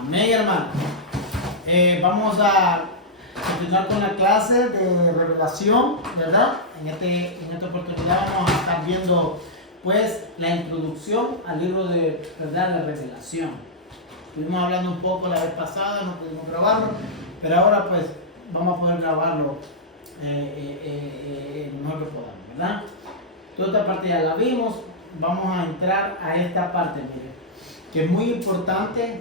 Amén, hermano. Vamos a continuar con la clase de revelación, ¿verdad? En esta oportunidad vamos a estar viendo, pues, la introducción al libro de, ¿verdad?, la revelación. Estuvimos hablando un poco la vez pasada, no pudimos grabarlo, pero ahora, pues, vamos a poder grabarlo lo mejor que podamos, ¿verdad? Toda esta parte ya la vimos. Vamos a entrar a esta parte, mire, que es muy importante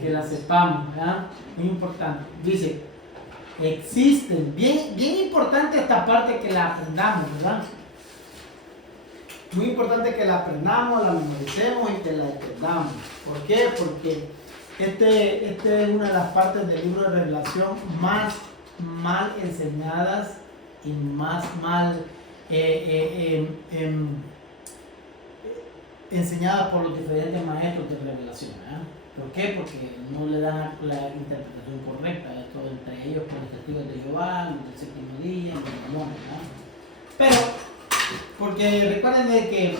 que la sepamos, ¿verdad? Muy importante. Dice, existen, bien importante esta parte que la aprendamos, ¿verdad? Muy importante que la aprendamos, la memoricemos y que la entendamos. ¿Por qué? Porque este es una de las partes del libro de Revelación más mal enseñadas y más mal enseñadas por los diferentes maestros de revelación, ¿verdad? ¿Por qué? Porque no le dan la interpretación correcta. Esto entre ellos por los testigos de Jehová, los del séptimo día, los mormones, ¿verdad? Pero, porque recuerden de que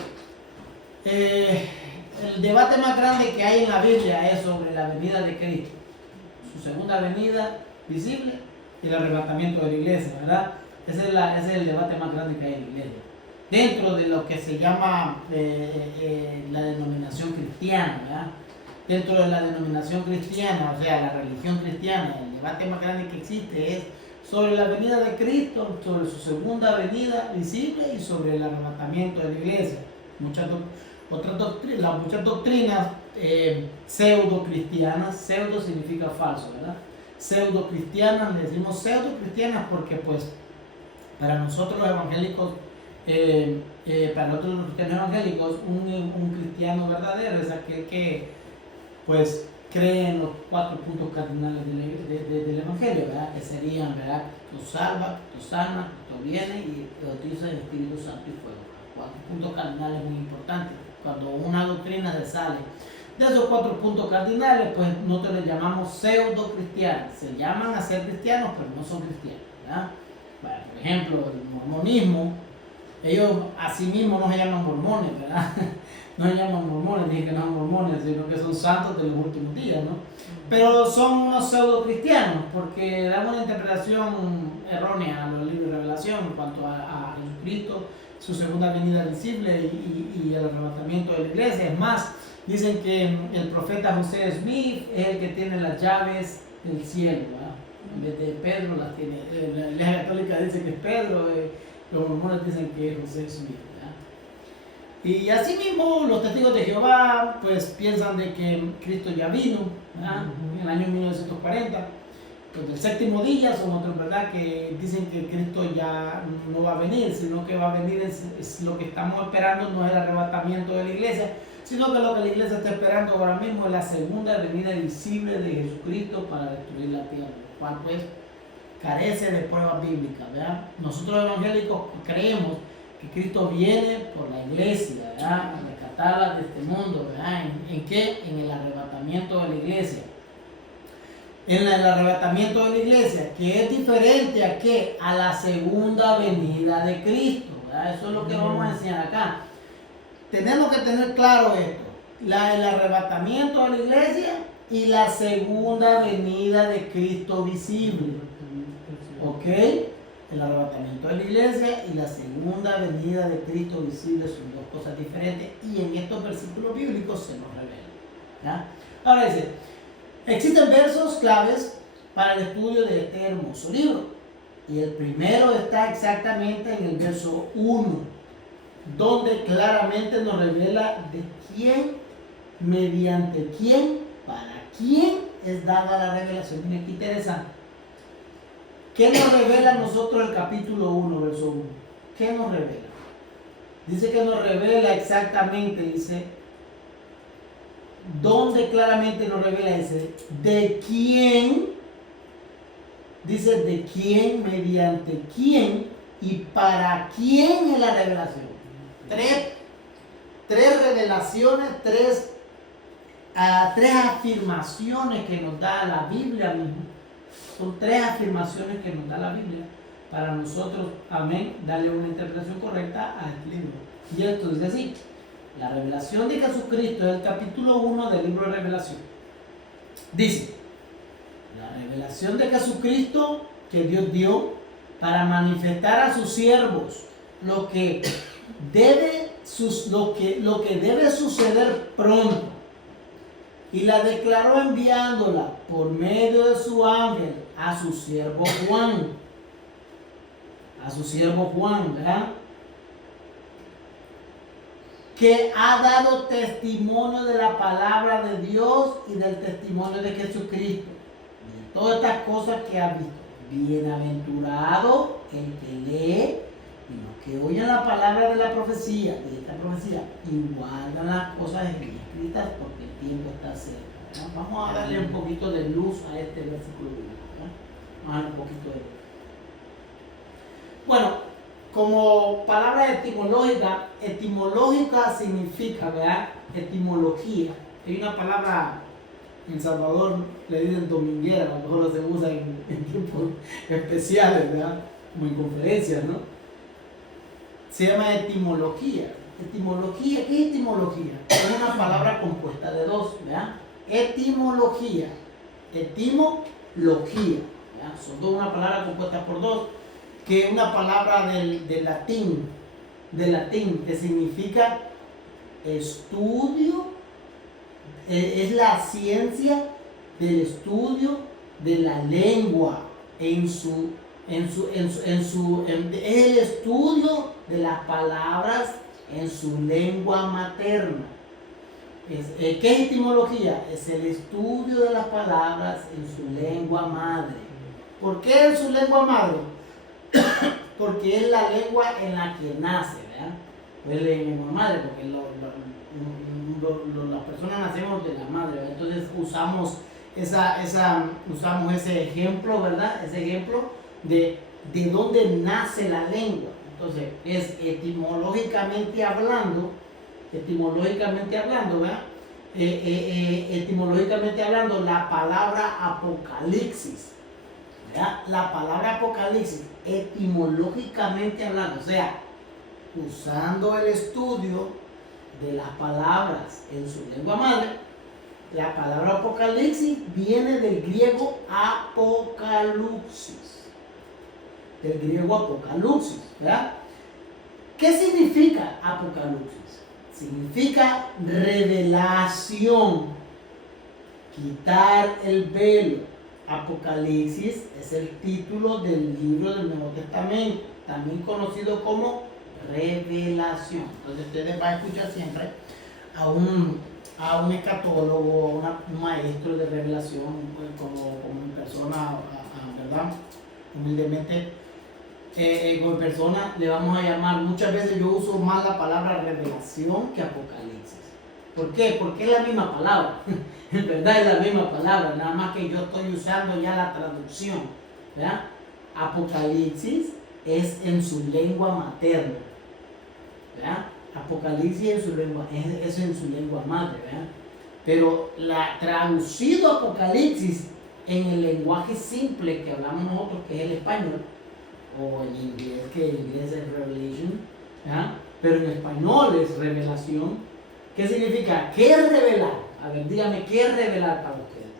el debate más grande que hay en la Biblia es sobre la venida de Cristo, su segunda venida visible y el arrebatamiento de la iglesia, ¿verdad? Ese es el debate más grande que hay en la iglesia. Dentro de lo que se llama la denominación cristiana, ¿verdad? Dentro de la denominación cristiana, o sea, la religión cristiana, el debate más grande que existe es sobre la venida de Cristo, sobre su segunda venida visible y sobre el arrebatamiento de la iglesia. Muchas doctrinas pseudo cristianas, pseudo significa falso, ¿verdad? Pseudo cristianas, le decimos pseudo cristianas porque, pues, para nosotros los evangélicos, para nosotros los cristianos evangélicos, un cristiano verdadero es aquel que, pues, cree en los 4 puntos cardinales del evangelio, ¿verdad? Que serían, ¿verdad? Cristo salva, Cristo sana, Cristo viene y bautiza el Espíritu Santo y fuego. 4 puntos cardinales muy importantes. Cuando una doctrina se sale de esos 4 puntos cardinales, pues nosotros les llamamos pseudo cristianos. Se llaman a ser cristianos, pero no son cristianos, ¿verdad? Bueno, por ejemplo, el mormonismo, ellos a sí mismos no se llaman mormones, ¿verdad? No se llaman mormones, dije que no son mormones, sino que son santos de los últimos días, ¿no? Pero son unos pseudo cristianos porque dan una interpretación errónea a los libros de revelación en cuanto a Jesucristo, su segunda venida visible y el arrebatamiento de la iglesia. Es más, dicen que el profeta José Smith es el que tiene las llaves del cielo, ¿verdad? En vez de Pedro las tiene, la Iglesia Católica dice que es Pedro, los mormones dicen que es José Smith, ¿verdad? Y así mismo los testigos de Jehová pues piensan de que Cristo ya vino, ¿verdad? En el año 1940. Los del séptimo día son otros, ¿verdad?, que dicen que Cristo ya no va a venir, sino que va a venir es lo que estamos esperando, no es el arrebatamiento de la iglesia, sino que lo que la iglesia está esperando ahora mismo es la segunda venida visible de Jesucristo para destruir la tierra, lo cual pues carece de pruebas bíblicas, ¿verdad? Nosotros los evangélicos creemos que Cristo viene por la iglesia, ¿verdad?, a rescatarla de este mundo, ¿verdad? ¿En qué? En el arrebatamiento de la iglesia. En el arrebatamiento de la iglesia, que es diferente a ¿qué? A la segunda venida de Cristo, ¿verdad? Eso es lo que vamos a enseñar acá. Tenemos que tener claro esto, el arrebatamiento de la iglesia y la segunda venida de Cristo visible, ¿ok? El arrebatamiento de la iglesia y la segunda venida de Cristo visible son dos cosas diferentes y en estos versículos bíblicos se nos revela, ¿ya? Ahora dice, existen versos claves para el estudio de este hermoso libro. Y el primero está exactamente en el verso 1, donde claramente nos revela de quién, mediante quién, para quién es dada la revelación. Miren qué interesante. ¿Qué nos revela a nosotros el capítulo 1, verso 1? ¿Qué nos revela? Dice que nos revela exactamente, dice, donde claramente nos revela ese de quién, dice de quién, mediante quién y para quién es la revelación. Tres revelaciones, tres afirmaciones que nos da la Biblia misma. Son 3 afirmaciones que nos da la Biblia para nosotros, amén, darle una interpretación correcta a este libro. Y esto dice así: la revelación de Jesucristo es el capítulo 1 del libro de Revelación. Dice, la revelación de Jesucristo que Dios dio para manifestar a sus siervos lo que debe suceder pronto, y la declaró enviándola por medio de su ángel a su siervo Juan. A su siervo Juan, ¿verdad? Que ha dado testimonio de la palabra de Dios y del testimonio de Jesucristo. De todas estas cosas que ha visto. Bienaventurado el que lee y los que oyen la palabra de la profecía, de esta profecía, y guardan las cosas escritas porque el tiempo está cerca, ¿verdad? Vamos a darle un poquito de luz a este versículo bíblico, ¿verdad? Vamos a darle un poquito de luz. Bueno, como palabra etimológica significa, ¿verdad? Etimología. Hay una palabra en Salvador, le dicen dominguera, a lo mejor se usa en tiempos especiales, ¿verdad? Como en conferencias, ¿no? Se llama etimología. Etimología, ¿qué es etimología? Es una palabra compuesta de dos, ¿verdad? Etimología, etimología, ¿verdad? Son dos, una palabra compuesta por dos, que es una palabra del latín, que significa estudio, es la ciencia del estudio de la lengua es el estudio de las palabras en su lengua materna. ¿Qué es etimología? Es el estudio de las palabras en su lengua madre. ¿Por qué en su lengua madre? Porque es la lengua en la que nace, ¿verdad? Es la lengua madre, porque las personas nacemos de la madre, ¿verdad? Entonces usamos ese ejemplo, ¿verdad? Ese ejemplo de dónde nace la lengua. Entonces es etimológicamente hablando, ¿verdad? Etimológicamente hablando, la palabra apocalipsis, ¿verdad? La palabra apocalipsis, etimológicamente hablando, o sea, usando el estudio de las palabras en su lengua madre, la palabra apocalipsis viene del griego apocaluxis. ¿Verdad? ¿Qué significa apocalipsis? Significa revelación, quitar el velo. Apocalipsis es el título del libro del Nuevo Testamento, también conocido como revelación. Entonces ustedes van a escuchar siempre a un escatólogo, un maestro de revelación, como persona, ¿verdad? Humildemente, como persona le vamos a llamar, muchas veces yo uso más la palabra revelación que apocalipsis. ¿Por qué? Porque es la misma palabra. En verdad es la misma palabra, nada más que yo estoy usando ya la traducción, ¿verdad? Apocalipsis es en su lengua materna, ¿verdad? Apocalipsis en su lengua, es en su lengua madre, ¿verdad? Pero traducido apocalipsis en el lenguaje simple que hablamos nosotros, que es el español, o en inglés, que en inglés es revelation, ¿verdad? Pero en español es revelación. ¿Qué significa? ¿Qué es revelar? A ver, dígame, ¿qué es revelar para ustedes?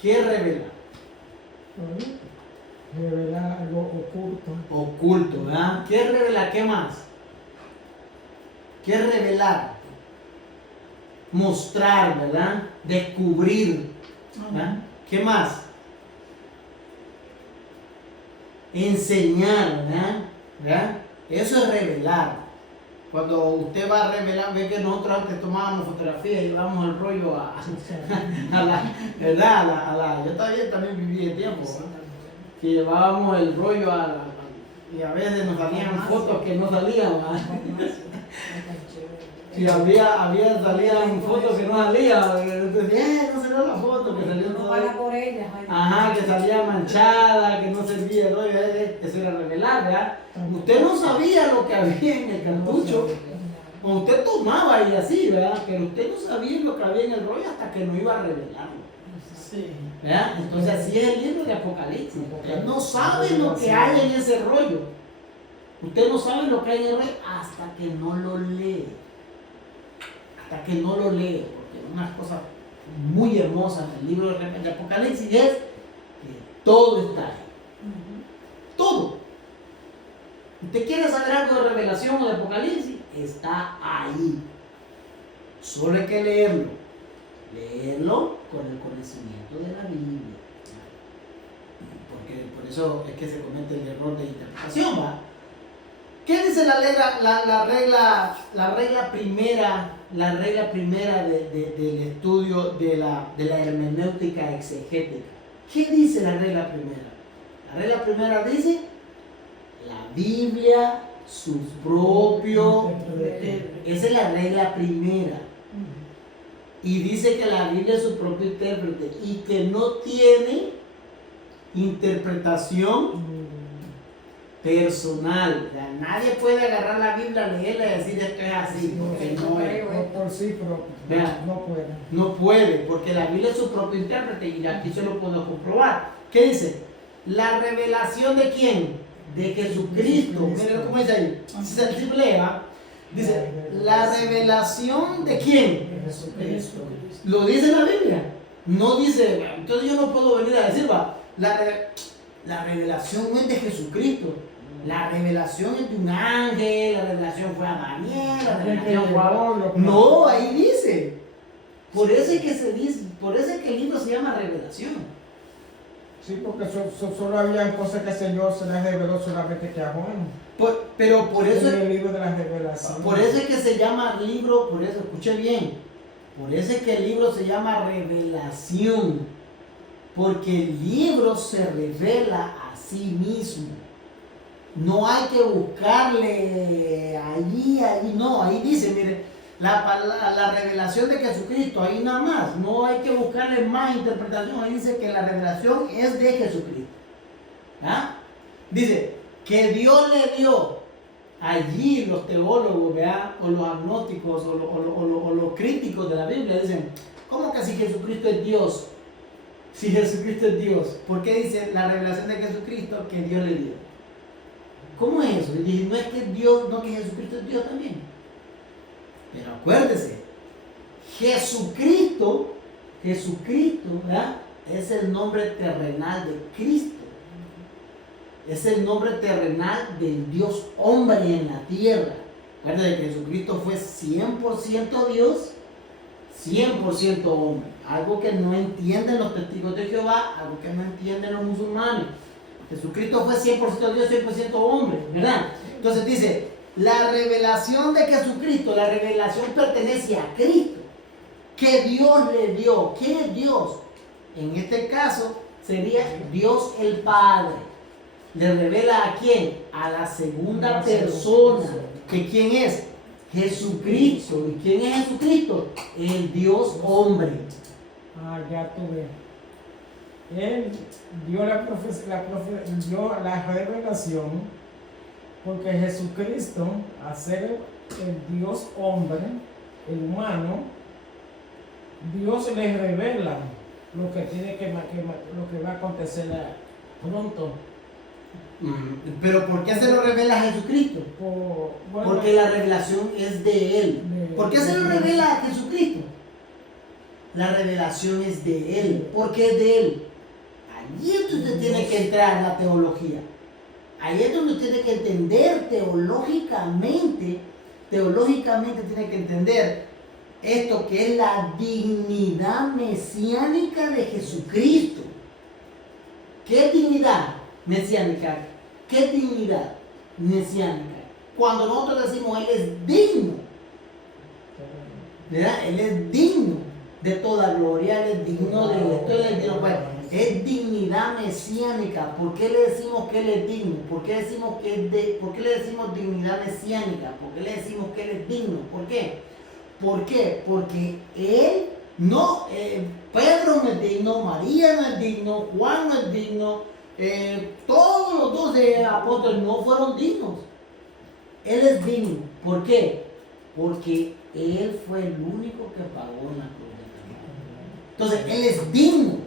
¿Qué es revelar? Revelar algo oculto. Oculto, ¿verdad? ¿Qué es revelar? ¿Qué más? ¿Qué es revelar? Mostrar, ¿verdad? Descubrir, ¿verdad? ¿Qué más? Enseñar, ¿verdad? Eso es revelar. Cuando usted va a revelar, ve que nosotros antes tomábamos fotografías y llevábamos el rollo a la, ¿verdad? Yo también viví el tiempo, ¿verdad? Que llevábamos el rollo y a veces nos salían fotos que no salían, ¿verdad? Si salían fotos que no salían, entonces, no salió la foto, que salió No paga por ella. Ajá, que salía manchada, que no servía el rollo, eso era revelar, ¿verdad? Usted no sabía lo que había en el cartucho, o usted tomaba y así, ¿verdad? Pero usted no sabía lo que había en el rollo hasta que no iba a revelarlo. Sí. ¿Verdad? Entonces así es el libro de Apocalipsis. Usted no sabe lo que hay en ese rollo. Usted no sabe lo que hay en el rollo hasta que no lo lee. Hasta que no lo lee, porque unas cosas muy hermosa en el libro de Apocalipsis es que todo está ahí. Todo. ¿Usted quiere saber algo de revelación o de Apocalipsis? Está ahí. Solo hay que leerlo. Leerlo con el conocimiento de la Biblia. Porque por eso es que se comete el error de interpretación, ¿va? ¿Qué dice la regla primera del estudio de la hermenéutica exegética? ¿Qué dice la regla primera? La regla primera dice la Biblia, su propio. Esa es la regla primera. Y dice que la Biblia es su propio intérprete y que no tiene interpretación personal. O sea, nadie puede agarrar la Biblia, leerla y decir esto es así, porque no es. Por sí propio. Vea, No puede. no puede, porque la Biblia es su propio intérprete y aquí se lo puedo comprobar. ¿Qué dice? La revelación de quién? De Jesucristo. Miren cómo dice ahí. Si se lea, dice, la revelación de quién? Jesucristo. Lo dice la Biblia. No dice, entonces yo no puedo venir a decir, va, la revelación no es de Jesucristo. La revelación es de un ángel, la revelación fue a Daniel, la revelación fue a... No, ahí dice. Por eso es que se dice, por eso es que el libro se llama Revelación. Sí, porque solo había cosas que el Señor se las reveló solamente que a Juan. Pero por eso, el libro de la revelación. por eso es que se llama libro, por eso, escuche bien, por eso es que el libro se llama Revelación, porque el libro se revela a sí mismo. No hay que buscarle allí, no, ahí dice, mire, la revelación de Jesucristo, ahí nada más, no hay que buscarle más interpretación, ahí dice que la revelación es de Jesucristo. ¿Ah? Dice, que Dios le dio allí los teólogos, ¿verdad? O los agnósticos, o los críticos de la Biblia, dicen, ¿cómo que si Jesucristo es Dios? Si Jesucristo es Dios, ¿por qué dice la revelación de Jesucristo que Dios le dio? ¿Cómo es eso? Y dije, no es que Dios, no que Jesucristo es Dios también. Pero acuérdese, Jesucristo, ¿verdad? Es el nombre terrenal de Cristo. Es el nombre terrenal del Dios hombre en la tierra. Acuérdese que Jesucristo fue 100% Dios, 100% hombre. Algo que no entienden los testigos de Jehová, algo que no entienden los musulmanes. Jesucristo fue 100% Dios, 100% hombre, ¿verdad? Entonces dice, la revelación de Jesucristo, la revelación pertenece a Cristo, que Dios le dio. ¿Quién es Dios? En este caso sería Dios el Padre. ¿Le revela a quién? A la segunda persona. ¿Que quién es? Jesucristo. ¿Y quién es Jesucristo? El Dios hombre. Ah, ya tuve. Él dio la revelación porque Jesucristo, al ser el Dios hombre, el humano, Dios le revela lo que tiene lo que va a acontecer pronto. Pero ¿por qué se lo revela a Jesucristo? Porque la revelación es de Él. ¿Por qué se lo revela a Jesucristo? La revelación es de Él. ¿Por qué es de Él? Allí es donde usted tiene que entrar en la teología. Ahí es donde usted tiene que entender teológicamente tiene que entender esto que es la dignidad mesiánica de Jesucristo. ¿Qué dignidad mesiánica? ¿Qué dignidad mesiánica? Cuando nosotros decimos Él es digno, ¿verdad? Él es digno de toda gloria, Él es digno de esto, Él es digno, pues, es dignidad mesiánica. ¿Por qué le decimos que Él es digno? ¿Por qué decimos ¿por qué le decimos dignidad mesiánica? ¿Por qué le decimos que Él es digno? ¿Por qué? ¿Por qué? Porque Él no, Pedro no es digno, María no es digno, Juan no es digno, todos los 12 apóstoles no fueron dignos. Él es digno. ¿Por qué? Porque Él fue el único que pagó en la cruz del Calvario. Entonces, Él es digno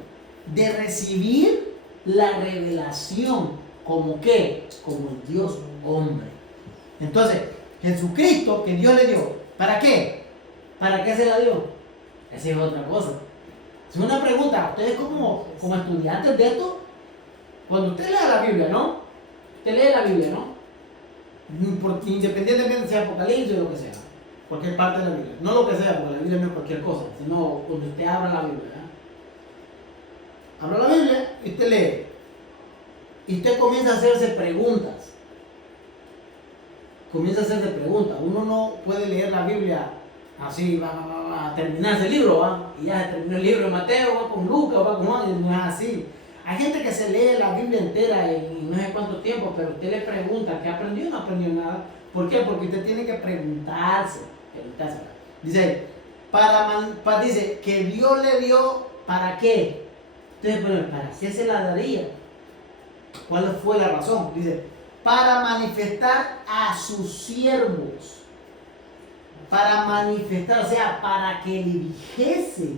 de recibir la revelación. ¿Como qué? Como el Dios hombre. Entonces, Jesucristo que Dios le dio, ¿para qué? ¿Para qué se la dio? Esa es otra cosa. Es una pregunta. Ustedes como estudiantes de esto, cuando usted lea la Biblia, ¿no? Usted lee la Biblia, ¿no? Independientemente sea Apocalipsis o lo que sea. Cualquier parte de la Biblia. No lo que sea, porque la Biblia no es cualquier cosa, sino cuando usted abra la Biblia. Abra la Biblia y usted lee. Y usted comienza a hacerse preguntas. Uno no puede leer la Biblia así, va a terminarse el libro, ¿va? Y ya se terminó el libro de Mateo, va con Lucas, va con Juan, y no es así. Hay gente que se lee la Biblia entera en no sé cuánto tiempo, pero usted le pregunta, ¿qué aprendió? No aprendió nada. ¿Por qué? Porque usted tiene que preguntarse. Dice ahí, dice que Dios le dio, ¿para qué? Entonces, ¿para qué se la daría? ¿Cuál fue la razón? Dice, para manifestar a sus siervos. Para manifestar, o sea, para que le dijese.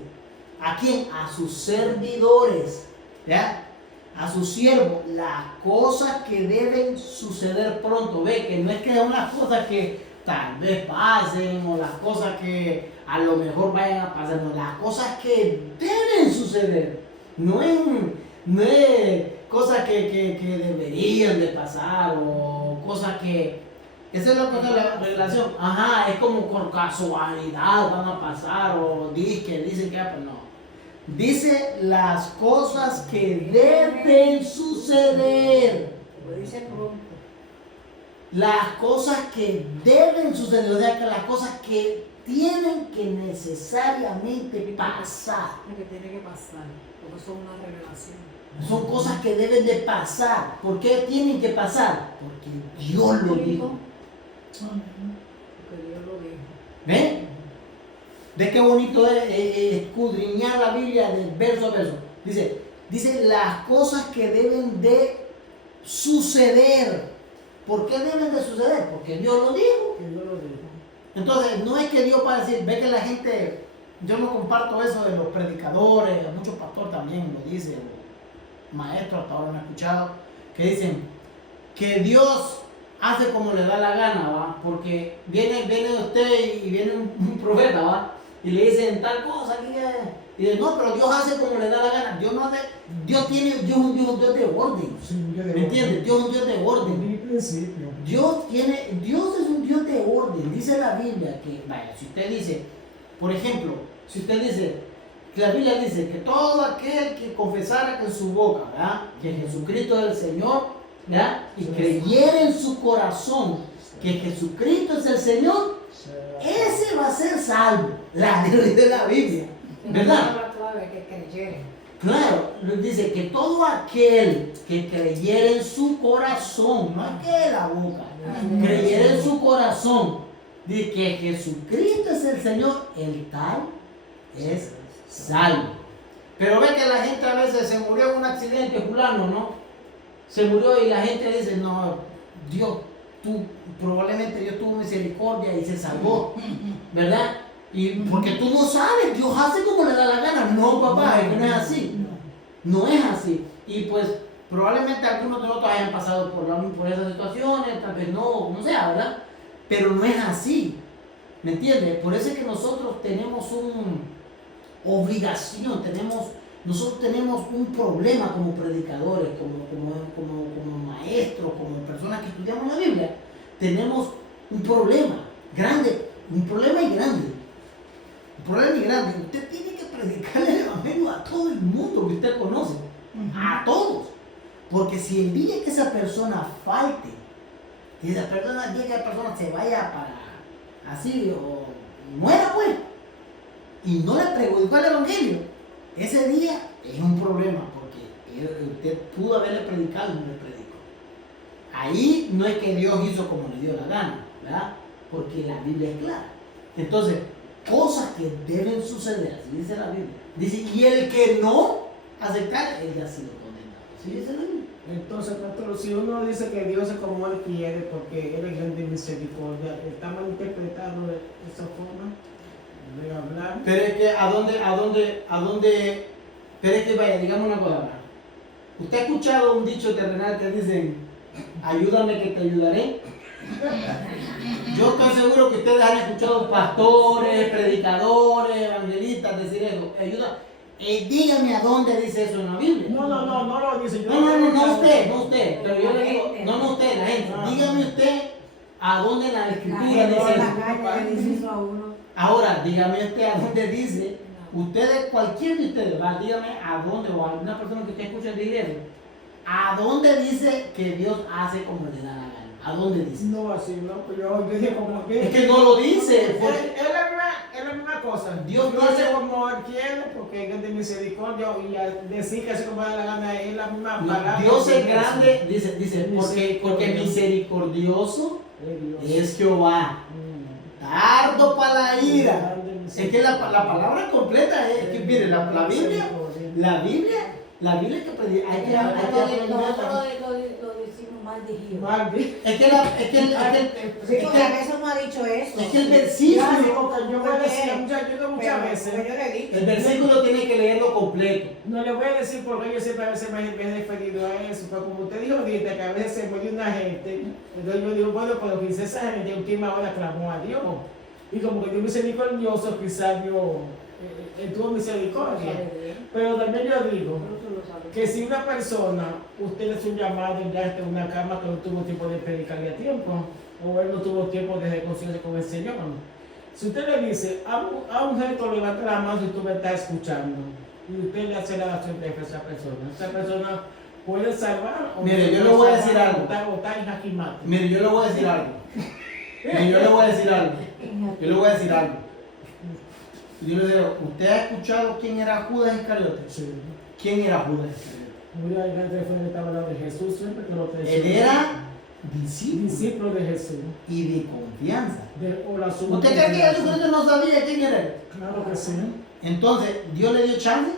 ¿A quién? A sus servidores. ¿Ya? A sus siervos. Las cosas que deben suceder pronto. Ve que no es que unas cosas que tal vez pasen o las cosas que a lo mejor vayan a pasar. No, las cosas que deben suceder. No es cosas que deberían de pasar o cosas que... Esa es lo que es la relación. Ajá, es como por casualidad van a pasar o dicen que no. Dice las cosas que deben suceder. Dice pronto. Las cosas que deben suceder, o sea, que las cosas que tienen que necesariamente pasar. Lo que tiene que pasar, porque son una revelación. Son cosas que deben de pasar. ¿Por qué tienen que pasar? Porque Dios lo dijo. Porque Dios lo dijo. ¿Ven? ¿Ve qué bonito es escudriñar la Biblia de verso a verso? Dice las cosas que deben de suceder. ¿Por qué deben de suceder? Porque Dios lo dijo. Entonces, no es que Dios va a decir, ve que la gente, yo no comparto eso de los predicadores, muchos pastores también lo dicen, maestros hasta ahora me han escuchado, que dicen que Dios hace como le da la gana, ¿va? Porque viene usted y viene un profeta, ¿va? Y le dicen tal cosa, y dice, no, pero Dios hace como le da la gana. Dios es un Dios de orden. ¿Me entiendes? Dios es un Dios de orden. Dios es un Dios de orden. Dice la Biblia que, vaya, si usted dice, por ejemplo, si usted dice, que la Biblia dice que todo aquel que confesara con su boca, ¿verdad? Que Jesucristo es el Señor, ¿verdad? Y creyera en su corazón que Jesucristo es el Señor, ese va a ser salvo. La de la Biblia, ¿verdad? La clave que creyere. Claro, dice que todo aquel que creyera en su corazón, no es que en la boca, creyera en su corazón, de que Jesucristo es el Señor, el tal es salvo. Pero ve que la gente a veces se murió en un accidente, fulano, ¿no? Se murió y la gente dice, no, Dios, probablemente Dios tuvo misericordia y se salvó, ¿verdad? Y porque tú no sabes, Dios hace como le da la gana. No, papá, es que no es así. No es así. Y pues probablemente algunos de nosotros hayan pasado por esas situaciones, tal vez no sea, ¿verdad? Pero no es así. ¿Me entiendes? Por eso es que nosotros tenemos una obligación, nosotros tenemos un problema como predicadores, como maestros, como personas que estudiamos la Biblia. Tenemos un problema grande, un problema y grande. Usted tiene que predicarle el evangelio a todo el mundo que usted conoce, a todos. Porque si el día que esa persona falte, y esa persona, el día que esa persona se vaya para así o muera pues, y no le predicó el evangelio, ese día es un problema, porque usted pudo haberle predicado y no le predicó. Ahí no es que Dios hizo como le dio la gana, ¿verdad? Porque la Biblia es clara. Entonces, cosas que deben suceder, así dice la Biblia. Dice, y el que no aceptar, él ya ha sido condenado. ¿Sí dice la Biblia? Entonces, pastor, si uno dice que Dios es como Él quiere, porque Él es grande en misericordia, ¿está mal interpretado de esa forma de hablar? Pero es que, ¿a dónde? Pero es que, vaya, digamos una cosa. ¿Usted ha escuchado un dicho terrenal que dicen, ayúdame que te ayudaré? Yo estoy seguro que ustedes han escuchado pastores, predicadores, evangelistas decir eso. dígame a dónde dice eso en la Biblia. No lo dice. Yo No usted. Pero yo le digo, no usted, la gente. Dígame usted a dónde en la escritura dice en la eso. calle le dice eso a uno. Ahora, dígame usted a dónde dice, ustedes, cualquier de ustedes, va, dígame a dónde, o alguna persona que usted escucha decir eso, a dónde dice que Dios hace como le da la gana. ¿A dónde dice? No, así, no, pues yo dije como que. Es que no lo dice. Es la misma cosa. Dios Dios dice- hace como Él quiere, porque es de misericordia, y al decir que hace como le da la gana es la misma No, palabra. Dios es de grande, dice, porque misericordioso es Jehová, tardo para la ira. Es que la palabra completa es que, mire, la Biblia hay que pedir, hay que aprender. Nosotros lo decimos mal dirigido. Es que Sí, porque a veces no ha dicho eso. es que el versículo, Yo voy a decir muchas veces. Pero yo le he dicho. el versículo tiene que leerlo completo. No le voy a decir porque yo siempre a veces me he referido a eso, pero como usted dijo ahorita que a veces se muere una gente, entonces yo digo, bueno, pero quizás esa gente en última hora clamó a Dios. Y como que Dios misericordioso, quizás Dios tuvo misericordia. Pero también yo digo que si una persona, usted le hace un llamado y ya está en una cama que no tuvo tiempo de predicarle a tiempo, o él no tuvo tiempo de reconciliarse con el Señor. Si usted le dice a un gesto levanta la mano y tú me estás escuchando, y usted le hace la oración de esa persona puede salvar o Mire, no yo puede le voy a salvar, decir algo. o está en jaquimate. Mire, yo le voy a decir algo. Mire, yo le voy a decir algo. Yo le voy a decir algo. Yo le digo, ¿usted ha escuchado quién era Judas Iscariote? Sí. ¿Quién era Judas Iscariote? Muy adelante fue que estaba hablando de Jesús, siempre que lo que Él era discípulo discípulo de Jesús. y de confianza. De oración. ¿Usted cree que Jesucristo no sabía quién era él? Claro que sí. Entonces, ¿Dios le dio chance?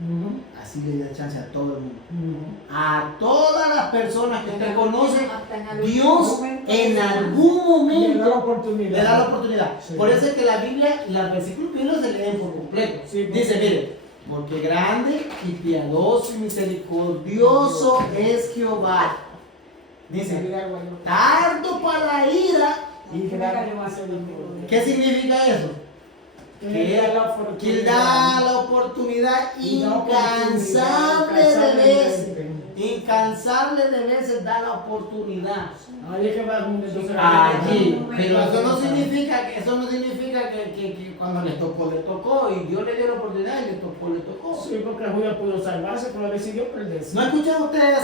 Ujú, Así le dio chance a todo el mundo. ujú. A todas las personas que usted conoce, Hasta en algún Dios momento en de- algún Le da la momento oportunidad. le da la oportunidad. Sí. Por eso es que la Biblia, los versículos bíblicos se leen por completo. Sí, porque- Dice, mire, porque grande y piadoso y misericordioso es Jehová. Dice, tardo para la ira. Y gran misericordia. ¿Qué significa eso? Que Él da la oportunidad incansable de veces. Incansable de veces da la oportunidad. Ahí es que va entonces. Allí, pero eso no significa que cuando le tocó y Dios le dio la oportunidad y le tocó. Sí, porque Judas pudo salvarse, pero decidió perderse. ¿No escuchan ustedes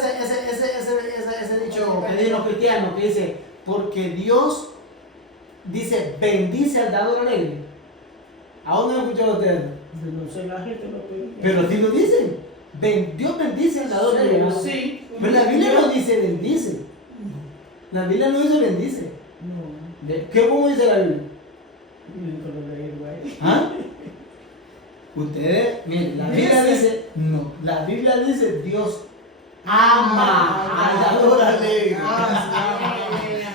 ese dicho que dicen los cristianos que dice, porque Dios dice, bendice al dador alegre? ¿A dónde lo escuchan ustedes? No sé, la gente lo pide. Pero sí lo dicen. Dios bendice al dador alegre. ¿No? Sí. Pero la Biblia no dice bendice. La Biblia no dice bendice. No. ¿Cómo dice la Biblia? Nunca lo he leído ahí. ¿Ah? Ustedes, miren, la Biblia dice, no, la Biblia dice Dios ama al dador alegre.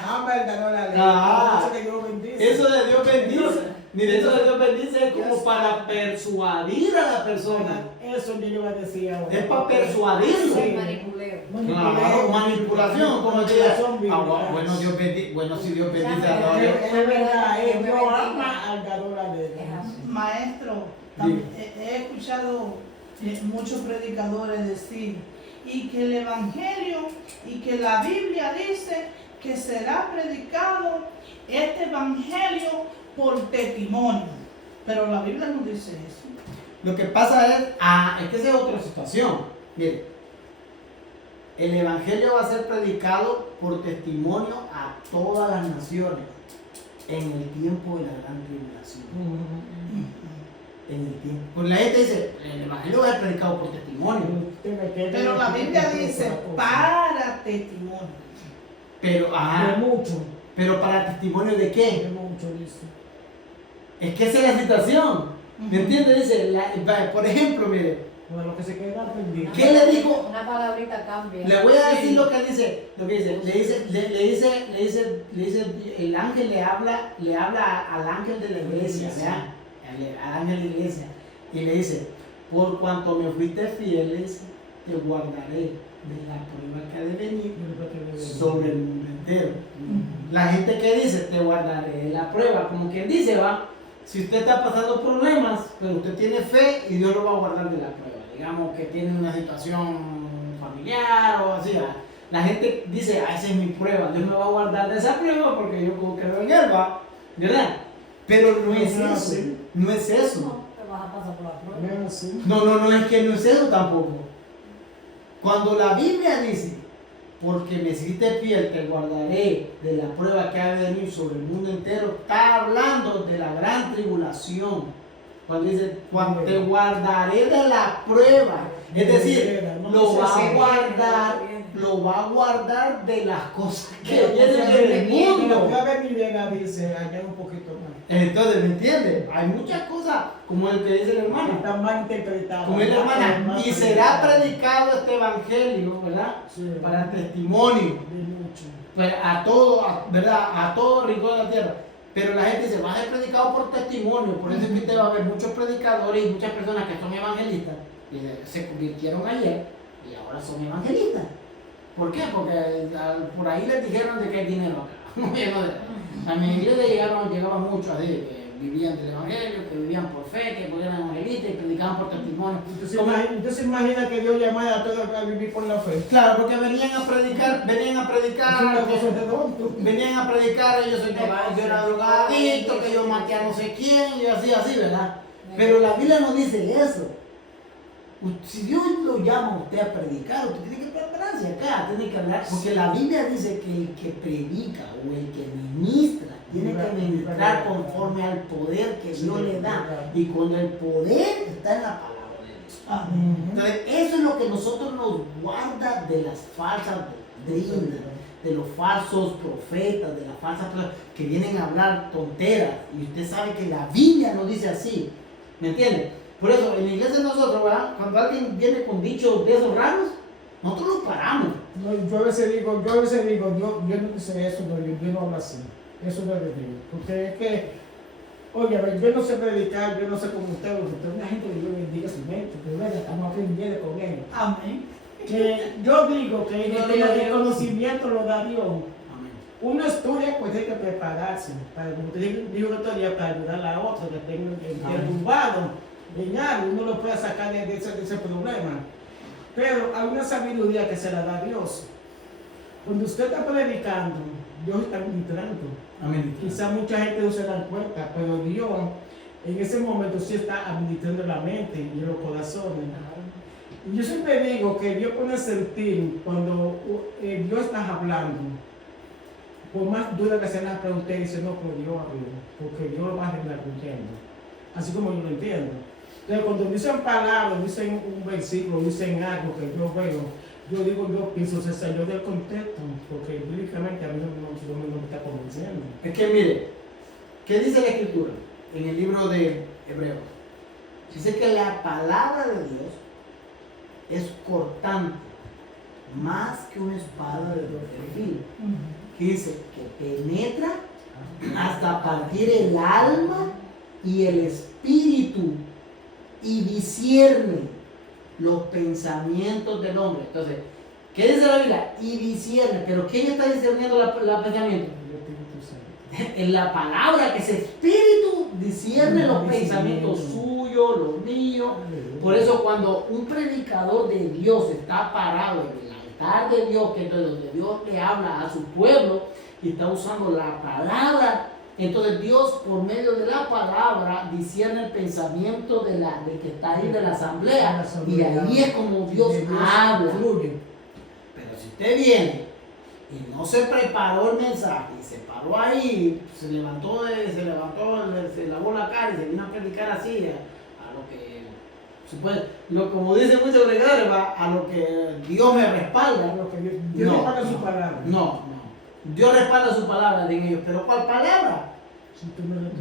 Ama el dador alegre. Ah. Eso que Dios bendice. Eso de Dios bendice. Mire, eso de Dios bendice es como para persuadir a la persona. Eso yo iba a decir ahora. Es para persuadirlo. Sí. Manipuleo. Claro, manipulación, como decía. Manipulación bíblica. Bueno, Dios bendice, bueno, si Dios bendice al dador Es alegre. verdad, Dios ama al dador alegre. Es así. Maestro, Dime. he escuchado muchos predicadores decir y que el Evangelio y que la Biblia dice que será predicado este Evangelio por testimonio, pero la Biblia no dice eso. Lo que pasa es que esa es otra situación. Mire, el Evangelio va a ser predicado por testimonio a todas las naciones en el tiempo de la gran tribulación. En el tiempo. Pues la gente dice, el Evangelio va a ser predicado por testimonio. Pero la Biblia dice para testimonio. Pero, De mucho. pero para testimonio de De qué? mucho, dice. Es que esa es la situación. ¿Me entiendes? Dice, por ejemplo, mire, Bueno, lo que se queda perdido. ¿qué le dijo? Una palabrita cambia. Le voy a decir lo que dice, le dice, el ángel le habla al ángel de la iglesia, ¿verdad? Al ángel de la iglesia, y le dice, por cuanto me fuiste fieles, te guardaré de la prueba que ha de venir sobre el mundo entero. La gente que dice, te guardaré de la prueba, como quien dice, va, si usted está pasando problemas, pero usted tiene fe y Dios lo va a guardar de la prueba. Digamos que tiene una situación familiar o así. La gente dice, esa es mi prueba, Dios me va a guardar de esa prueba porque yo creo en Él, ¿verdad? Pero no es eso, no es eso. No, te vas a pasar por la prueba. No es así. No, es que no es eso tampoco. Cuando la Biblia dice, porque me hiciste fiel, te guardaré de la prueba que ha de venir sobre el mundo entero, está hablando de la gran tribulación. Cuando dice, cuando te guardaré de la prueba, es decir, lo va a guardar de las cosas que vienen del mundo. La venidera dice, allá un poquito más. Entonces, ¿me entiendes? Hay muchas cosas, como el que dice el hermano. Están mal interpretadas. Como dice la hermana, y será predicado este evangelio, ¿verdad? Sí. Para testimonio. De mucho. Pues a todo, ¿verdad? A todo rincón de la tierra. Pero la gente dice, va a ser predicado por testimonio. Por eso es que usted va a ver muchos predicadores y muchas personas que son evangelistas y se convirtieron ayer y ahora son evangelistas. ¿Por qué? Porque por ahí les dijeron de que hay dinero acá. A mi iglesia llegaban muchos así, que vivían del evangelio, que vivían por fe, que eran evangelistas y predicaban por testimonio. Usted se imagina que Dios llamara a todos a vivir por la fe. Claro, porque venían a predicar, Es una cosa de tonto. venían a predicar, yo era drogadicto, que yo maté a no sé quién, y así, ¿verdad? Pero la Biblia no dice eso. Si Dios lo llama a usted a predicar, usted tiene que prepararse acá, tiene que hablar, porque la Biblia dice que el que predica o el que ministra tiene que ministrar conforme al poder que Dios le da. Y cuando el poder está en la palabra de Dios. Entonces, eso es lo que nosotros nos guarda de las falsas doctrinas, de los falsos profetas, de las falsas personas que vienen a hablar tonteras. Y usted sabe que la Biblia no dice así. ¿Me entiende? Por eso, en la iglesia de nosotros, ¿verdad? Cuando alguien viene con dichos de esos raros, nosotros los paramos. No, yo a veces digo, yo no dice eso, yo no hablo así. Eso no es de Dios. Porque es que, oye, a ver, yo no sé predicar, yo no sé cómo usted es una gente que Dios bendiga su mente, que vaya, estamos aprendiendo con ellos. Amén. Que yo digo que el conocimiento lo da Dios. Amén. Uno estudia, pues hay que prepararse, para, como te digo el otro día, para ayudar a otro que tenga derrumbado en algo, uno lo puede sacar de ese problema. Pero hay una sabiduría que se la da Dios. Cuando usted está predicando, Dios está ministrando. Amén. Quizá mucha gente no se da cuenta, pero Dios en ese momento sí está administrando la mente y los corazones. Y yo siempre digo que Dios pone a sentir cuando Dios está hablando. Por más duda que sea la pregunta, usted dice, no, pero Dios habló, porque Dios lo va a arreglar cumpliendo. Así como yo lo entiendo. Entonces, cuando dicen palabras, dicen un versículo, dicen algo que yo veo, yo digo, yo pienso, se salió del contexto, porque bíblicamente a mí no me está convenciendo. Es que mire, ¿qué dice la Escritura en el libro de Hebreos? Dice que la palabra de Dios es cortante, más que una espada de doble filo. Que dice que penetra hasta partir el alma y el espíritu y discierne los pensamientos del hombre. Entonces, ¿qué dice la Biblia? Y discierne. ¿Pero quién está discerniendo los pensamientos? En la palabra, que ese espíritu discierne los pensamientos suyos, los míos. Por eso cuando un predicador de Dios está parado en el altar de Dios, que es donde Dios le habla a su pueblo y está usando la palabra, entonces Dios por medio de la palabra discierne el pensamiento del que está ahí de la asamblea, y ahí es como Dios habla. Pero si usted viene y no se preparó el mensaje y se paró ahí, se levantó, se lavó la cara y se vino a predicar así a lo que se puede, como dicen muchos predicadores, a lo que Dios me respalda. Dios respalda su palabra. No. Dios respalda su palabra en ellos, pero ¿cuál palabra?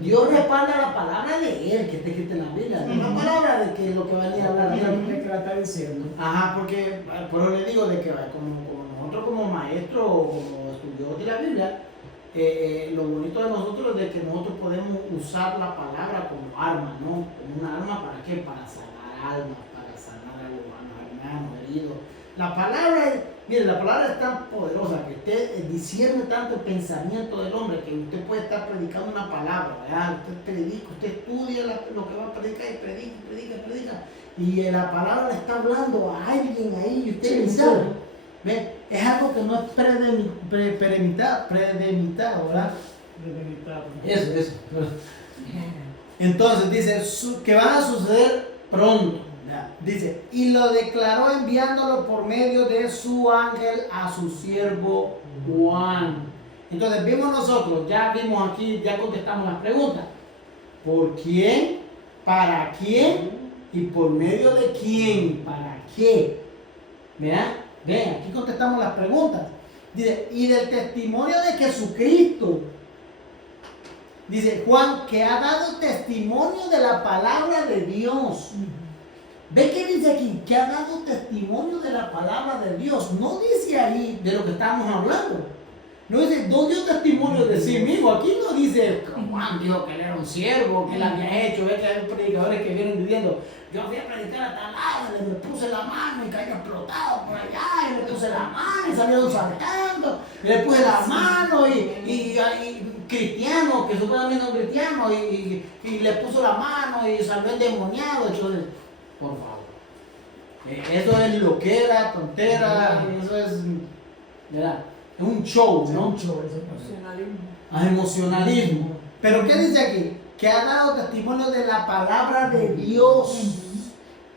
Dios respalda la palabra de Él, que está escrita en la Biblia, no la palabra de que lo que venía a hablar. Que la está diciendo. Ajá, porque por eso le digo de que como nosotros como maestros o como estudiosos de la Biblia, lo bonito de nosotros es de que nosotros podemos usar la palabra como arma, ¿no? Como una arma, ¿para qué? Para sanar almas, para sanar a los hermanos heridos. la palabra, mire, la palabra es tan poderosa que usted discierne tanto el pensamiento del hombre que usted puede estar predicando una palabra, ¿verdad? Usted predica, usted estudia lo que va a predicar y predica. Y la palabra le está hablando a alguien ahí y usted ni sabe. ¿Ve? Es algo que no es premeditado, ¿verdad? Eso. Entonces dice que van a suceder pronto. Dice, y lo declaró enviándolo por medio de su ángel a su siervo Juan. Entonces vimos nosotros, ya vimos aquí, ya contestamos las preguntas. ¿Por quién? ¿Para quién? ¿Y por medio de quién? ¿Para qué? ¿Verdad? Ven, aquí contestamos las preguntas. Dice, y del testimonio de Jesucristo. Dice Juan, que ha dado testimonio de la palabra de Dios. ¿Ve qué dice aquí? Que ha dado testimonio de la palabra de Dios. No dice ahí de lo que estamos hablando. No dice, no dio testimonio de sí mismo. Aquí no dice, Juan dijo que él era un siervo, que él había hecho. Ve que hay predicadores que vienen diciendo, yo fui a predicar a tal lado, le puse la mano y cayó explotado por allá, y le puse la mano y salieron saltando, y le puse la mano y cristiano, que supuestamente no es cristiano, y le puso la mano y salió endemoniado. Entonces, por favor, eso es loquera, tontera, eso es, ¿verdad? Es un show, ¿no? Un show, Emocionalismo. Pero ¿qué dice aquí? Que ha dado testimonio de la palabra de Dios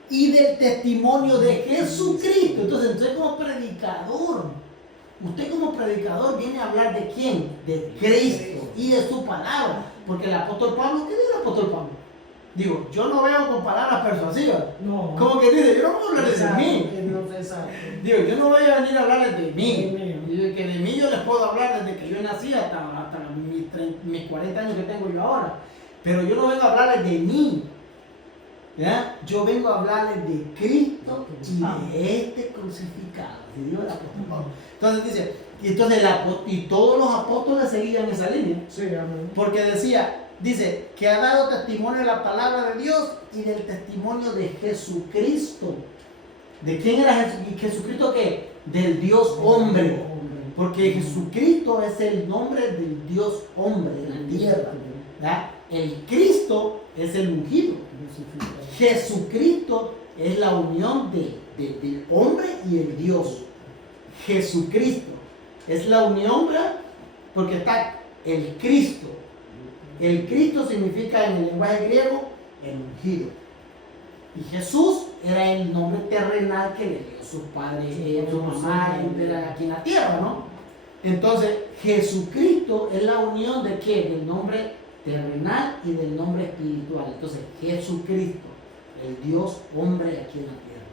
y del testimonio de Jesucristo. Entonces, usted como predicador viene a hablar de quién? De Cristo y de su palabra. Porque el apóstol Pablo, ¿qué dice el apóstol Pablo? Digo, yo no veo con palabras persuasivas. No. Como que dice, yo no voy a hablar de mí. Exacto. Digo, yo no voy a venir a hablarles de mí. De Y que de mí yo les puedo hablar desde que yo nací hasta mis 40 años que tengo yo ahora. Pero yo no vengo a hablarles de mí. ¿Ya? Yo vengo a hablarles de Cristo y de este crucificado. Y digo el apóstol Pablo. Entonces dice, y todos los apóstoles seguían esa línea. Sí, amén. Porque dice que ha dado testimonio de la palabra de Dios y del testimonio de Jesucristo. ¿De quién era Jesucristo? ¿Qué? Del Dios hombre. Porque Jesucristo es el nombre del Dios hombre de la tierra. ¿Verdad? El Cristo es el ungido. Jesucristo es la unión del hombre y el Dios. Jesucristo es la unión, ¿verdad? Porque está el Cristo. El Cristo significa en el lenguaje griego el ungido. Y Jesús era el nombre terrenal que le dio su padre, su mamá aquí en la tierra, ¿no? Entonces, Jesucristo es la unión de ¿qué? Del nombre terrenal y del nombre espiritual. Entonces, Jesucristo, el Dios hombre aquí en la tierra.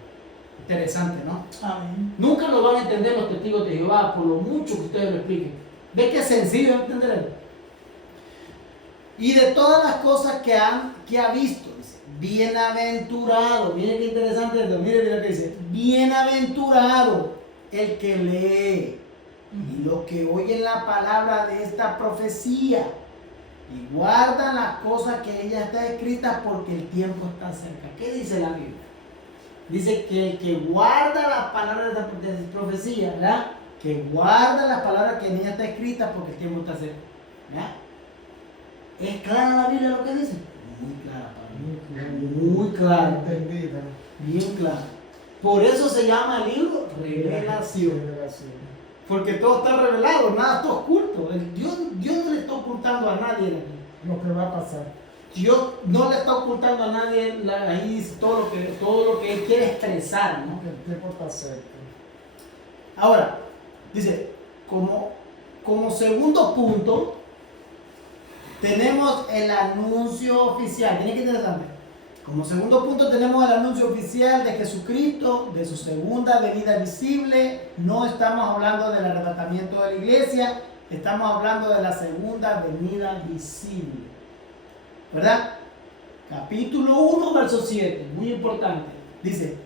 Interesante, ¿no? Amén. Nunca lo van a entender los testigos de Jehová, por lo mucho que ustedes lo expliquen. ¿Ve que es sencillo entender? Y de todas las cosas que ha visto, dice, bienaventurado, miren qué interesante esto, miren lo que dice, bienaventurado el que lee y los que oyen la palabra de esta profecía y guardan las cosas que ella está escrita porque el tiempo está cerca. ¿Qué dice la Biblia? Dice que el que guarda las palabras de esta profecía, ¿verdad? Que guarda las palabras que en ella está escrita porque el tiempo está cerca. ¿Verdad? ¿Es clara la Biblia lo que dice? Muy clara para mí. Muy clara. Entendida. Bien clara. Por eso se llama el libro Revelación. Porque todo está revelado, nada está oculto. Dios no le está ocultando a nadie lo que va a pasar. Dios no le está ocultando a nadie ahí dice todo lo que Él quiere expresar, ¿no? El tiempo está cerca. Ahora, dice, como segundo punto, tenemos el anuncio oficial. Miren qué interesante. Como segundo punto tenemos el anuncio oficial de Jesucristo, de su segunda venida visible. No estamos hablando del arrebatamiento de la iglesia, estamos hablando de la segunda venida visible. ¿Verdad? Capítulo 1, verso 7, muy importante. Dice,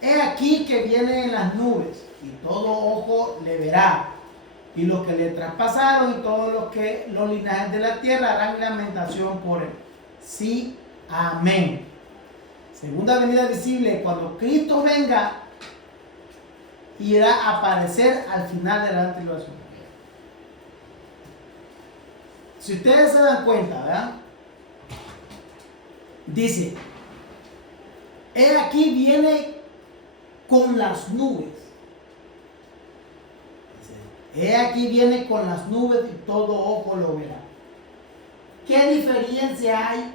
he aquí que viene en las nubes y todo ojo le verá. Y los que le traspasaron y todos los linajes de la tierra harán lamentación por él. Sí, amén. Segunda venida visible, cuando Cristo venga, y irá a aparecer al final de la tribulación. Si ustedes se dan cuenta, ¿verdad? Dice, he aquí viene con las nubes. Dice, he aquí viene con las nubes y todo ojo lo verá. ¿Qué diferencia hay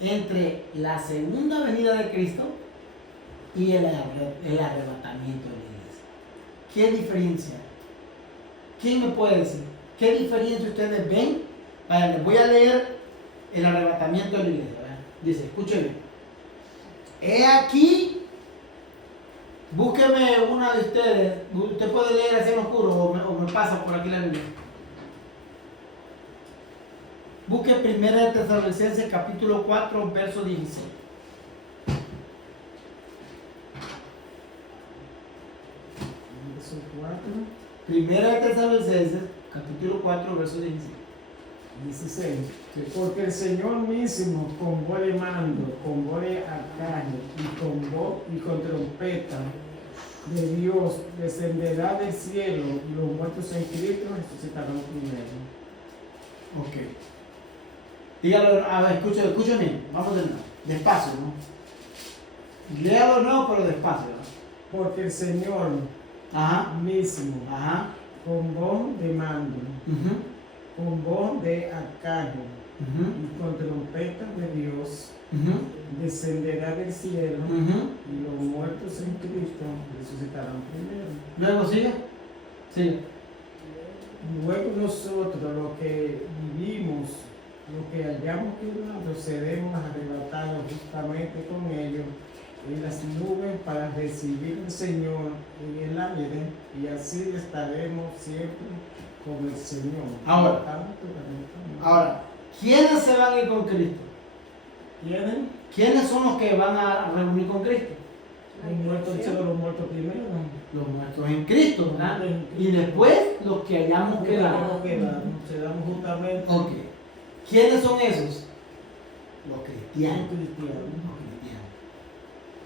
entre la segunda venida de Cristo y el arrebatamiento de la iglesia? ¿Qué diferencia? ¿Quién me puede decir? ¿Qué diferencia ustedes ven? Vaya, les voy a leer el arrebatamiento de la iglesia. ¿Verdad? Dice, escúcheme. He aquí, búsqueme una de ustedes. Usted puede leer así en oscuro o me pasa por aquí la Biblia. Busque 1 Tesalonicenses capítulo 4, verso 16. Verso 4. 1 Tesalonicenses capítulo 4, verso 16. 16. Porque el Señor mismo con voz de mando, con voz de arcángel y con trompeta de Dios descenderá del cielo y los muertos en Cristo resucitarán primero. Ok. Dígalo, a ver, escúchame, vamos de nuevo, despacio, ¿no? Léalo de nuevo, pero despacio, ¿no? Porque el Señor Ajá, mismo ajá, con voz de mando, ujú, con voz de arcángel ujú, y con trompeta de Dios ujú, descenderá del cielo ujú. y los muertos en Cristo resucitarán primero. Luego sigue, sigue. Luego nosotros, los que vivimos, los que hayamos quedado, seremos arrebatados justamente con ellos en las nubes para recibir al Señor en el aire, y así estaremos siempre con el Señor. Ahora, ¿quiénes se van a ir con Cristo? ¿Tienen? ¿Quiénes son los que van a reunir con Cristo? Los muertos del cielo, los muertos primero. Los muertos en Cristo, ¿verdad? Y después los que hayamos quedado. Seremos justamente Ok. ¿Quiénes son esos? Los los cristianos. cristianos. Los cristianos.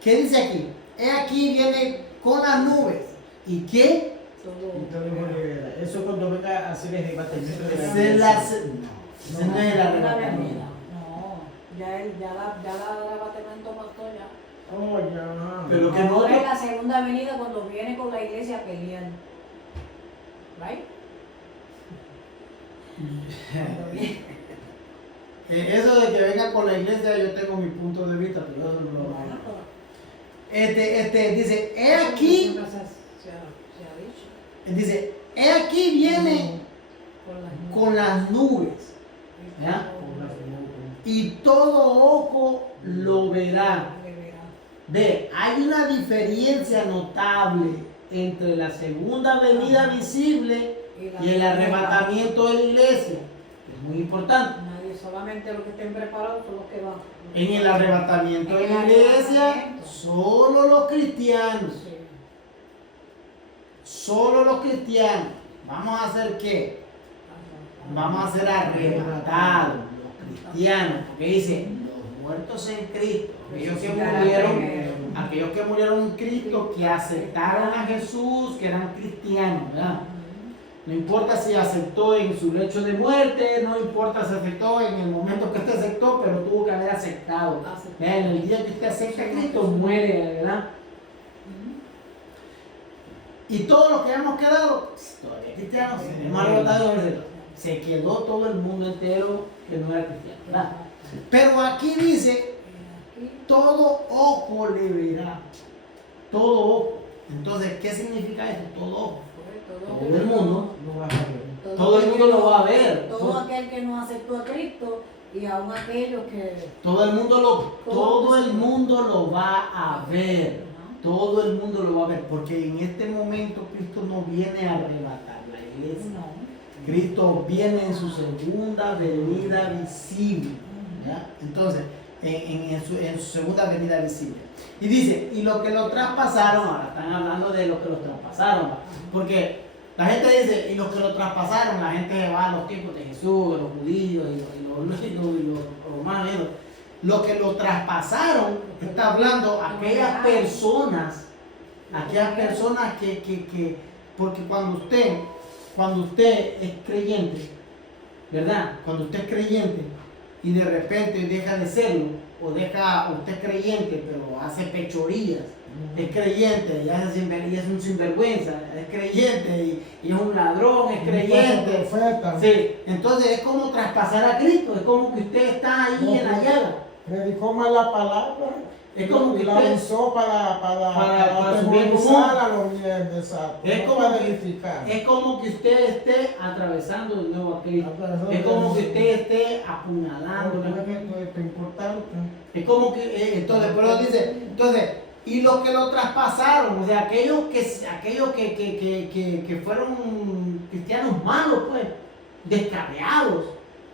¿Qué dice aquí? He aquí viene con las nubes. ¿Y qué? Entonces, eso cuando venga a hacer el arrebatamiento de la Se iglesia. las... No, ese no es el La arrebatamiento. venida. No, ya la arrebatamiento pasó ya. Oh, ya. Pero que Ahora no... es la segunda venida cuando viene con la iglesia a pelear. ¿Right? Cuando viene. Eso de que venga con la iglesia, yo tengo mi punto de vista, pero eso no lo Bueno, hago. pero Dice, he aquí, siempre se ha dicho. dice, he aquí viene con las nubes, ¿ya? Y todo ojo lo verá. Ve, hay una diferencia notable entre la segunda venida visible y el arrebatamiento de la iglesia. Es muy importante. Nadie, solamente los que estén preparados son los que van. En el arrebatamiento de la iglesia, solo los cristianos. Sí. Solo los cristianos. ¿Vamos a hacer qué? Vamos a ser arrebatados, los cristianos. Porque dice, los muertos en Cristo. Aquellos que murieron en Cristo, que aceptaron a Jesús, que eran cristianos, ¿verdad? No importa si aceptó en su lecho de muerte, no importa si aceptó en el momento que usted aceptó, pero tuvo que haber aceptado. ¿Verdad? En el día que usted acepta a Cristo, muere, ¿verdad? Y todos los que hemos quedado, todavía cristianos, hemos arrebatado, se quedó todo el mundo entero que no era cristiano, ¿verdad? Pero aquí dice, todo ojo le verá. Todo ojo. Entonces, ¿qué significa eso? Todo ojo. Todo el mundo. No vas a ver. Todo el mundo lo va a ver. Todo aquel que no aceptó a Cristo y aún aquellos que... Todo el mundo lo va a ver. Todo el mundo lo va a ver. Porque en este momento Cristo no viene a arrebatar la iglesia. No. Cristo viene en su segunda venida visible. ¿Ya? Entonces, en su segunda venida visible. Y dice, y los que lo traspasaron, ahora están hablando de los que los traspasaron. Porque la gente dice, y los que lo traspasaron, la gente va a los tiempos de Jesús, de los judíos y los romanos. Los que lo traspasaron, está hablando aquellas personas aquellas personas porque cuando usted es creyente, ¿verdad? Cuando usted es creyente y de repente deja de serlo, o usted es creyente pero hace pechorías, es creyente y es un sinvergüenza, es creyente y es un ladrón, es creyente. Sí, entonces es como traspasar a Cristo, es como que usted está ahí en la llaga. Predicó mal la palabra. Es como que la usted, usó para su bien común. atemorizar a los miembros, Es no como para que- edificar. Es como que usted esté atravesando de nuevo a Cristo. Es como que usted esté apuñalando. Esto es importante. Es como que, entonces, pero dice, entonces, y los que lo traspasaron, o sea, aquellos que fueron cristianos malos, pues, descarriados,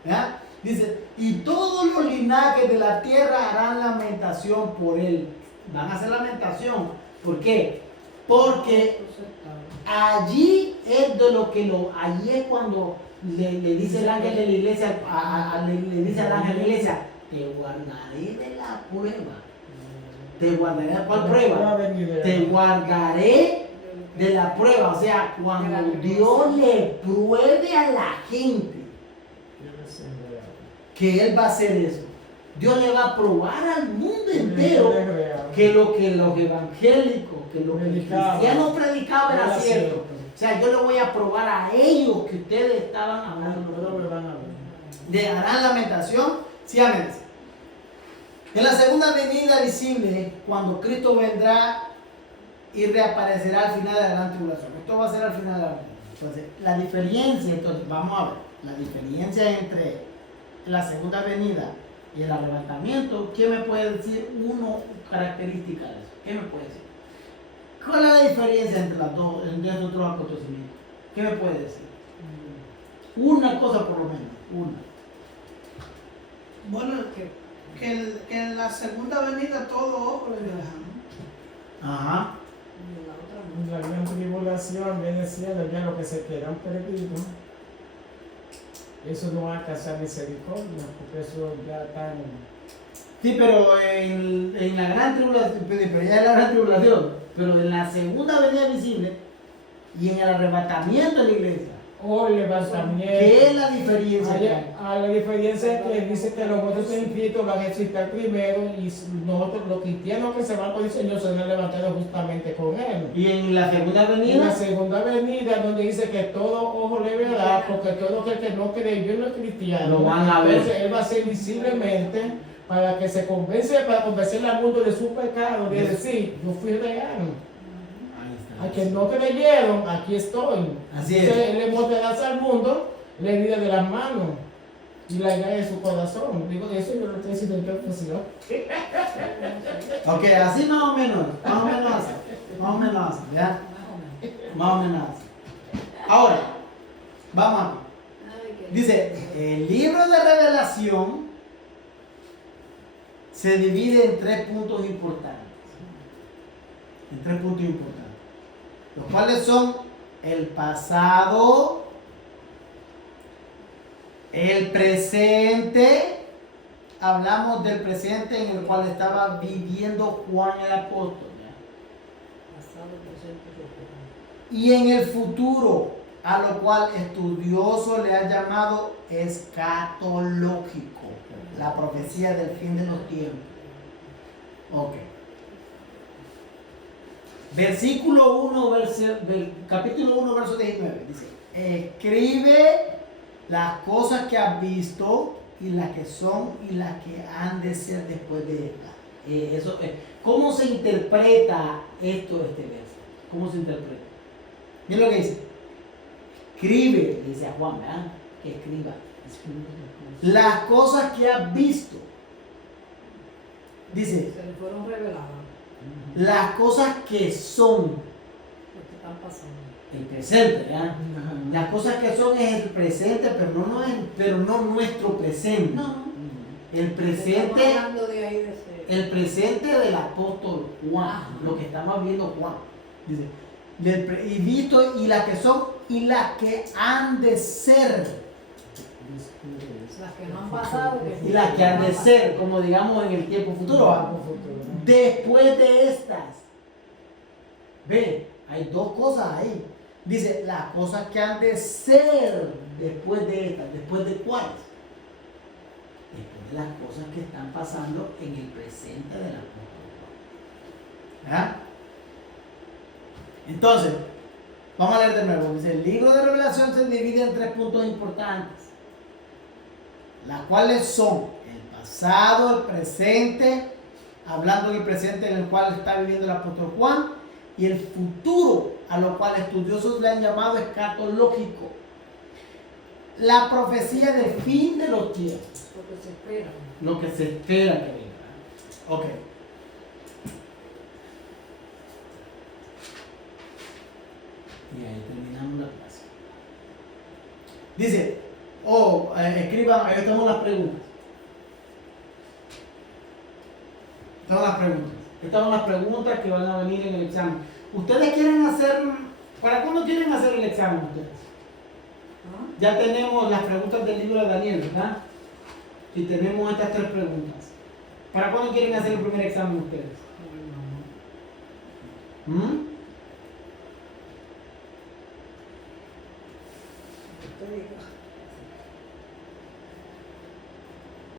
¿verdad? Dice, y todos los linajes de la tierra harán lamentación por él. Van a hacer lamentación. ¿Por qué? Porque allí es allí es cuando le dice el ángel de la iglesia, le dice al ángel de la iglesia, te guardaré de la prueba. Te guardaré de cuál prueba. Te guardaré de la prueba. O sea, cuando Dios le pruebe a la gente que Él va a hacer eso. Dios le va a probar al mundo entero que lo que los evangélicos, que lo que los cristianos predicaban era cierto. O sea, yo le voy a probar a ellos que ustedes estaban hablando. De harán lamentación, sí, amén. En la segunda venida visible, cuando Cristo vendrá y reaparecerá al final de la gran tribulación. Esto va a ser al final de la gran tribulación. Entonces, la diferencia, entonces, vamos a ver, la diferencia entre la segunda venida y el arrebatamiento, ¿quién me puede decir característica de eso? ¿Qué me puede decir? ¿Cuál es la diferencia entre las dos, entre esos dos acontecimientos? ¿Qué me puede decir? Una cosa por lo menos, una. Bueno, que en la segunda venida todo ojo le verán. Ajá. La gran tribulación viene siendo ya lo que se quedan perdidos. Eso no va a alcanzar misericordia, porque eso ya está en... Sí, pero en la gran tribulación, pero ya en la gran tribulación, pero en la segunda venida visible y en el arrebatamiento de la iglesia. O el levantamiento. ¿Qué es la diferencia? La diferencia es que dice que los muertos en Cristo van a existir primero y nosotros los cristianos que se van con el Señor se van a levantar justamente con Él. Y en la segunda En la venida, segunda venida donde dice que todo ojo le verá, porque todo aquel que no creyó en los cristianos, lo van a ver. entonces Él va a ser visiblemente para que se para convencer al mundo de su pecado, de decir, yo fui real. A quien no creyeron, aquí estoy. Así es. Entonces, Él le mostrará al mundo la herida de las manos y la herida de su corazón. Digo, eso yo lo estoy diciendo en profesión. ok, así más o menos así, ¿ya? Más o menos así. Ahora, vamos a ver. Dice, el libro de Revelación se divide en tres puntos importantes. Los cuales son el pasado, el presente. Hablamos del presente en el cual estaba viviendo Juan el apóstol, ¿ya? Y en el futuro, a lo cual estudioso le ha llamado escatológico, la profecía del fin de los tiempos. Ok. Capítulo 1, verso 19, dice, escribe las cosas que has visto y las que son y las que han de ser después de esta. ¿Cómo se interpreta este verso? ¿Cómo se interpreta? Miren lo que dice. Escribe, dice a Juan, ¿verdad? Que escriba. Las cosas que has visto. Dice, Se le fueron reveladas. las cosas que son. Lo que están pasando. El presente, ¿verdad? Las cosas que son es el presente, pero no nuestro presente. No. El presente, Estamos hablando de ahí de ese. el presente del apóstol Juan, lo que estamos viendo Juan. Dice, y visto y las que son y las que han de ser. Las que no han pasado. Y las que han de ser, como digamos en el tiempo futuro. Después de estas. Ve, hay dos cosas ahí. Dice, las cosas que han de ser después de estas. ¿Después de cuáles? Después de las cosas que están pasando en el presente del apóstol Juan. ¿Verdad? Entonces, vamos a leer de nuevo. Dice, el libro de Revelación se divide en 3 puntos importantes, las cuales son el pasado, el presente, hablando del presente en el cual está viviendo el apóstol Juan, y el futuro, a lo cual estudiosos le han llamado escatológico, la profecía del fin de los tiempos, Lo que se espera. lo que se espera que venga. Ok. Y ahí terminamos la clase. Dice, escriban, ahí estamos las preguntas. Estas son las preguntas que van a venir en el examen. ¿Ustedes quieren hacer, para cuándo quieren hacer el examen ustedes? ¿Ah? Ya tenemos las preguntas del libro de Daniel, ¿verdad? Y tenemos estas 3 preguntas. ¿Para cuándo quieren hacer el primer examen ustedes? ¿Mm? Te digo.